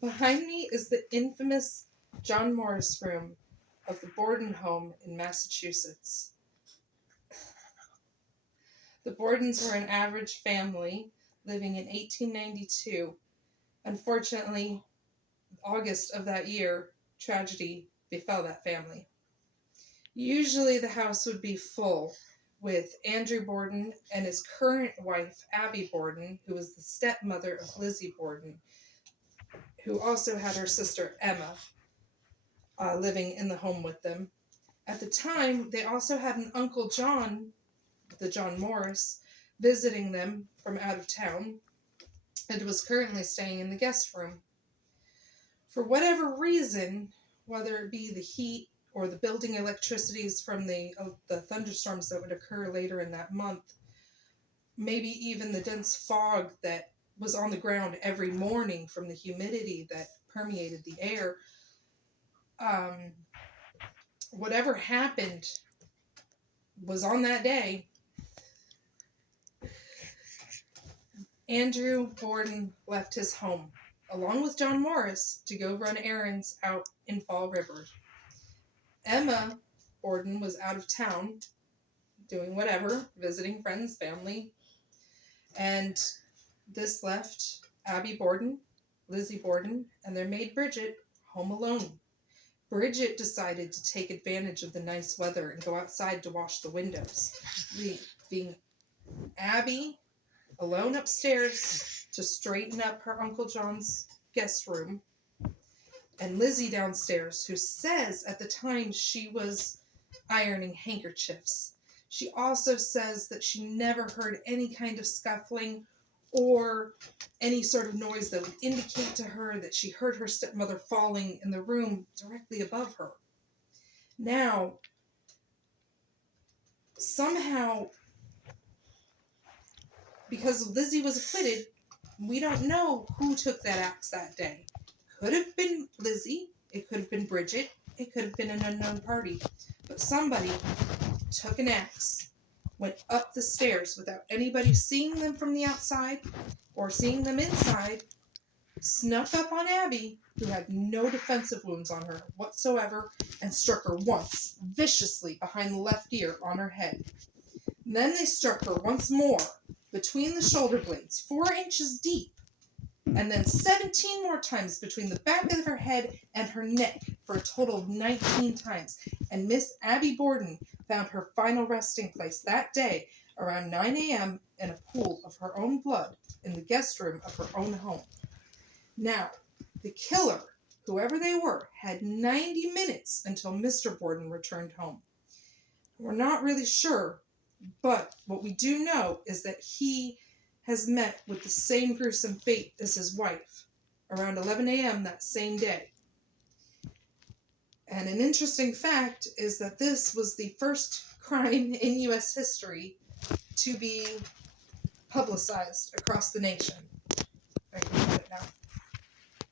Behind me is the infamous John Morris room of the Borden home in Massachusetts. The Bordens were an average family living in 1892. Unfortunately, August of that year, tragedy befell that family. Usually the house would be full with Andrew Borden and his current wife, Abby Borden, who was the stepmother of Lizzie Borden, who also had her sister Emma living in the home with them. At the time, they also had an Uncle John, the John Morris, visiting them from out of town, and was currently staying in the guest room. For whatever reason, whether it be the heat or the building electricities from the thunderstorms that would occur later in that month, maybe even the dense fog that was on the ground every morning from the humidity that permeated the air, whatever happened was on that day. Andrew Borden left his home, along with John Morris, to go run errands out in Fall River. Emma Borden was out of town, doing whatever, visiting friends, family, and this left Abby Borden, Lizzie Borden, and their maid Bridget home alone. Bridget decided to take advantage of the nice weather and go outside to wash the windows, leaving Abby alone upstairs to straighten up her Uncle John's guest room, and Lizzie downstairs, who says at the time she was ironing handkerchiefs. She also says that she never heard any kind of scuffling or any sort of noise that would indicate to her that she heard her stepmother falling in the room directly above her. Now, somehow, because Lizzie was acquitted, we don't know who took that axe that day. Could have been Lizzie, it could have been Bridget, it could have been an unknown party, but somebody took an axe, went up the stairs without anybody seeing them from the outside or seeing them inside, snuck up on Abby, who had no defensive wounds on her whatsoever, and struck her once, viciously, behind the left ear on her head. And then they struck her once more, between the shoulder blades, 4 inches deep, and then 17 more times between the back of her head and her neck, for a total of 19 times. And Miss Abby Borden found her final resting place that day around 9 a.m. in a pool of her own blood in the guest room of her own home. Now, the killer, whoever they were, had 90 minutes until Mr. Borden returned home. We're not really sure, but what we do know is that he has met with the same gruesome fate as his wife around 11 a.m. that same day. And an interesting fact is that this was the first crime in U.S. history to be publicized across the nation. I can do it now.